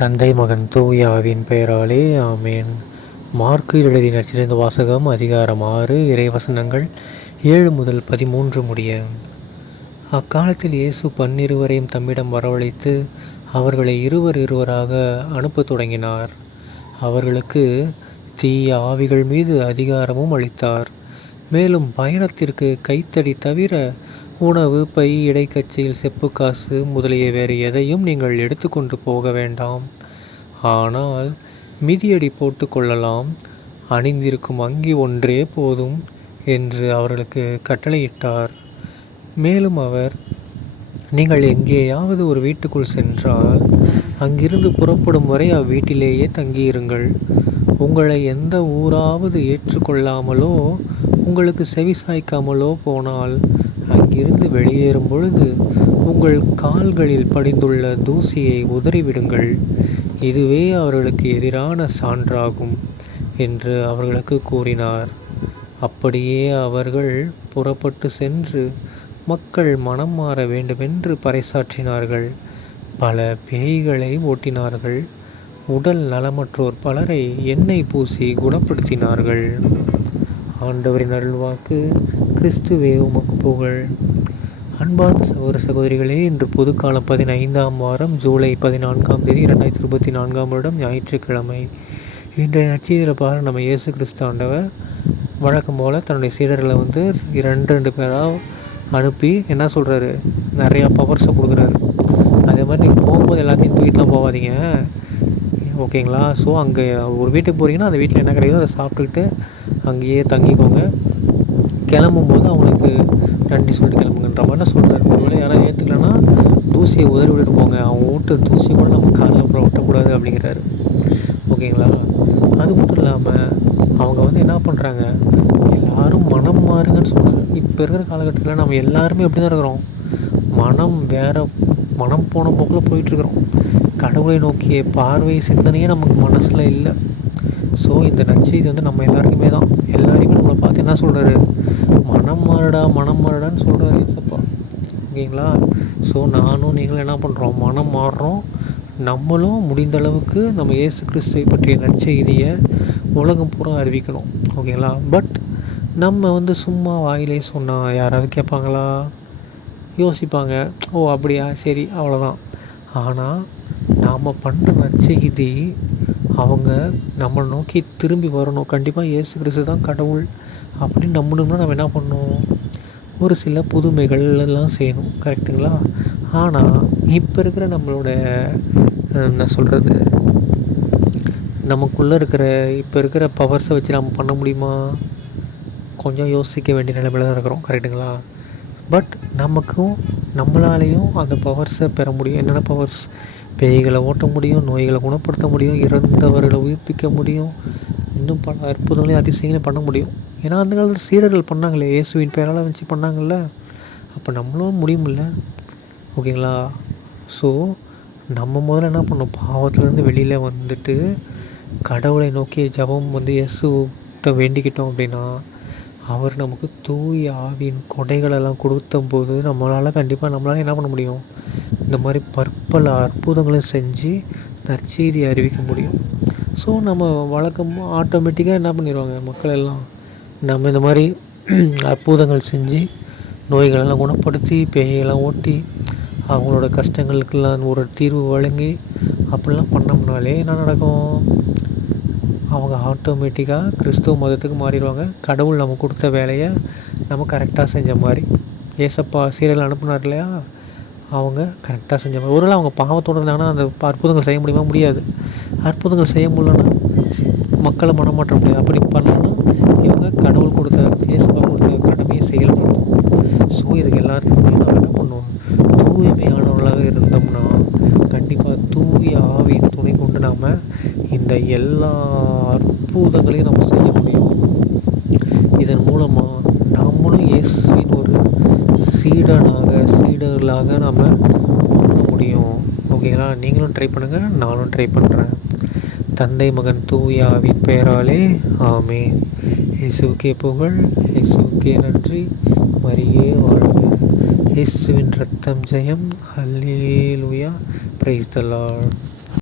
தந்தை மகன் தூய ஆவியின் பெயராலே ஆமேன். மார்க்கு எழுதிய நற்செய்தி வாசகம் அதிகாரம் 6 இறைவசனங்கள் 7 முதல் 13 முடிய. அக்காலத்தில் இயேசு 12 தம்மிடம் வரவழைத்து அவர்களை இருவராக அனுப்பத் தொடங்கினார். அவர்களுக்கு தீய ஆவிகள் மீது அதிகாரமும் அளித்தார். மேலும் பயணத்திற்கு கைத்தடி தவிர உணவு, பை, இடைக்கச்சையில் செப்புக்காசு முதலிய வேறு எதையும் நீங்கள் எடுத்துக்கொண்டு போக வேண்டாம். ஆனால் மிதியடி போட்டு கொள்ளலாம். அணிந்திருக்கும் அங்கி ஒன்றே போதும் என்று அவர்களுக்கு கட்டளையிட்டார். மேலும் அவர், நீங்கள் எங்கேயாவது ஒரு வீட்டுக்குள் சென்றால் அங்கிருந்து புறப்படும் வரை அவ்வீட்டிலேயே தங்கியிருங்கள். உங்களை எந்த ஊராவது ஏற்றுக்கொள்ளாமலோ உங்களுக்கு செவிசாய்க்காமலோ போனால் அங்கிருந்து வெளியேறும் பொழுது உங்கள் கால்களில் படிந்துள்ள தூசியை உதறிவிடுங்கள். இதுவே அவர்களுக்கு எதிரான சான்றாகும் என்று அவர்களுக்கு கூறினார். அப்படியே அவர்கள் புறப்பட்டு சென்று மக்கள் மனம் மாற வேண்டுமென்று பறைசாற்றினார்கள். பல பேய்களை ஓட்டினார்கள். உடல் நலமற்றோர் பலரை எண்ணெய் பூசி குணப்படுத்தினார்கள். ஆண்டவரின் அருள்வாக்கு. கிறிஸ்துவே உமக்கு புகழ். அன்பார்ந்த சகோதர சகோதரிகளே, இன்று பொதுக்காலம் 15ஆம் வாரம் ஜூலை 14ஆம் தேதி 2024ஆம் வருடம் ஞாயிற்றுக்கிழமை. இன்றைய நற்செய்தியில் பாருங்கள், நம்ம இயேசு கிறிஸ்து ஆண்டவர் வழக்கம் போல் தன்னுடைய சீடர்களை ரெண்டு பேராக அனுப்பி என்ன சொல்கிறாரு, நிறையா பவர்ஸை கொடுக்குறாரு. அதே மாதிரி நீங்கள் போகும்போது எல்லாத்தையும் தூக்கிட்டுலாம் போகாதீங்க, ஓகேங்களா? ஸோ அங்கே ஒரு வீட்டுக்கு போகிறீங்கன்னா அந்த வீட்டில் என்ன கிடைக்குதோ அதை சாப்பிட்டுக்கிட்டு அங்கேயே தங்கிக்கோங்க. கிளம்பும்போது அவங்களுக்கு நன்றி சொல்லிட்டு கிளம்புங்கன்ற மாதிரிலாம் சொல்கிறார். ஒருவேளை யாராவது ஏற்றுக்கலன்னா தூசியை உதறி விட்டுட்டு போங்க, அவங்க வீட்டு தூசி கூட நம்ம காலில் அப்புறம் ஒட்டக்கூடாது அப்படிங்கிறாரு, ஓகேங்களா? அது மட்டும் இல்லாமல் அவங்க என்ன பண்ணுறாங்க, எல்லோரும் மனம் மாறுங்கன்னு சொல்கிறாங்க. இப்போ இருக்கிற காலகட்டத்தில் நம்ம எல்லாருமே எப்படி தான் இருக்கிறோம், மனம் போன போக்கில் போயிட்டுருக்குறோம். கடவுளை நோக்கிய பார்வை சிந்தனையே நமக்கு மனசில் இல்லை. ஸோ இந்த நற்செய்தி நம்ம எல்லாருக்குமே தான். எல்லாருமே நம்மளை பார்த்து என்ன சொல்கிறாரு, மனம் மாறுடான்னு சொல்கிறாரு ஏசப்பா, ஓகேங்களா? ஸோ நானும் நீங்களும் என்ன பண்ணுறோம், மனம் மாறுறோம். நம்மளும் முடிந்த அளவுக்கு நம்ம இயேசு கிறிஸ்துவை பற்றிய நற்செய்தியை உலகம் பூரா அறிவிக்கணும், ஓகேங்களா? பட் நம்ம சும்மா வாயிலே சொன்னால் யாராவது கேட்பாங்களா? யோசிப்பாங்க, ஓ அப்படியா, சரி, அவ்வளோதான். ஆனால் நாம் பண்ணுற நற்செய்தி அவங்க நம்மளை நோக்கி திரும்பி வரணும். கண்டிப்பாக இயேசு கிறிஸ்து தான் கடவுள் அப்படின்னு நம்பணும்னா நம்ம என்ன பண்ணணும், ஒரு சில புதுமைகள் எல்லாம் செய்யணும், கரெக்டுங்களா? ஆனால் இப்போ இருக்கிற நம்மளோட என்ன சொல்கிறது, நமக்குள்ளே இப்போ இருக்கிற பவர்ஸை வச்சு நம்ம பண்ண முடியுமா? கொஞ்சம் யோசிக்க வேண்டிய நிலைமையில் தான் இருக்கிறோம், கரெக்டுங்களா? பட் நம்மளாலேயும் அந்த பவர்ஸை பெற முடியும். என்னென்ன பவர்ஸ்? பேய்களை ஓட்ட முடியும், நோய்களை குணப்படுத்த முடியும், இறந்தவர்களை உயிர்ப்பிக்க முடியும், இன்னும் பல அற்புதங்களையும் அதிசயங்களையும் பண்ண முடியும். ஏன்னா அந்த காலத்தில் சீடர்கள் பண்ணாங்களே, இயேசுவின் பெயரால் வச்சு பண்ணாங்கள்ல, அப்போ நம்மளும் முடியுமில்ல, ஓகேங்களா? ஸோ நம்ம முதல்ல என்ன பண்ணோம், பாவத்திலேருந்து வெளியில் வந்துட்டு கடவுளை நோக்கி ஜெபம் இயேசுகிட்ட வேண்டிக்கிட்டோம் அப்படின்னா அவர் நமக்கு தூய ஆவியின் கொடைகளெல்லாம் கொடுத்தம்போது நம்மளால் என்ன பண்ண முடியும், இந்த மாதிரி பற்பல அற்புதங்களும் செஞ்சு நற்செய்தியை அறிவிக்க முடியும். ஸோ நம்ம வழக்கமாக ஆட்டோமேட்டிக்காக என்ன பண்ணிடுவாங்க மக்கள் எல்லாம், நம்ம இந்த மாதிரி அற்புதங்கள் செஞ்சு நோய்களெல்லாம் குணப்படுத்தி பேயெல்லாம் ஓட்டி அவங்களோட கஷ்டங்களுக்கெல்லாம் ஒரு தீர்வு வழங்கி அப்படிலாம் பண்ணோம்னாலே என்ன நடக்கும், அவங்க ஆட்டோமேட்டிக்காக கிறிஸ்துவ மதத்துக்கு மாறிடுவாங்க. கடவுள் நம்ம கொடுத்த வேலையை நம்ம கரெக்டாக செஞ்ச மாதிரி, ஏசப்பா சீரியல் அனுப்புனார் இல்லையா, அவங்க கரெக்டாக செஞ்ச மாதிரி. ஒருவேளை அவங்க பாவத்தோடு இருந்தாங்கன்னா அந்த அற்புதங்கள் செய்ய முடியுமா? முடியாது. அற்புதங்கள் செய்ய முடியலன்னா மக்களை மனமாற்ற முடியாது. அப்படி பண்ணணும், இவங்க கடவுள் கொடுத்த ஏசப்பா கொடுத்த கடமையை செயல்படணும். ஸோ இதுக்கு எல்லாத்துக்குமே நம்ம என்ன பண்ணுவோம், தூய்மையானவர்களாக இருந்தோம்னா கண்டிப்பாக தூய ஆவியின் துணை கொண்டு நாம் இந்த எல்லா அற்புதங்களையும் நம்ம செய்ய முடியும். இதன் மூலமாக நம்மளும் இயேசுவின் ஒரு சீடர்களாக நம்ம மாற முடியும், ஓகேங்களா? நீங்களும் ட்ரை பண்ணுங்கள், நானும் ட்ரை பண்ணுறேன். தந்தை மகன் தூய ஆவியின் பெயராலே ஆமென். இயேசுவுக்கே புகழ், இயேசுவுக்கே நன்றி, மரியே வாழ்க. இயேசுவின் இரத்தம் ஜெயம். ஹல்லேலூயா. Praise the Lord.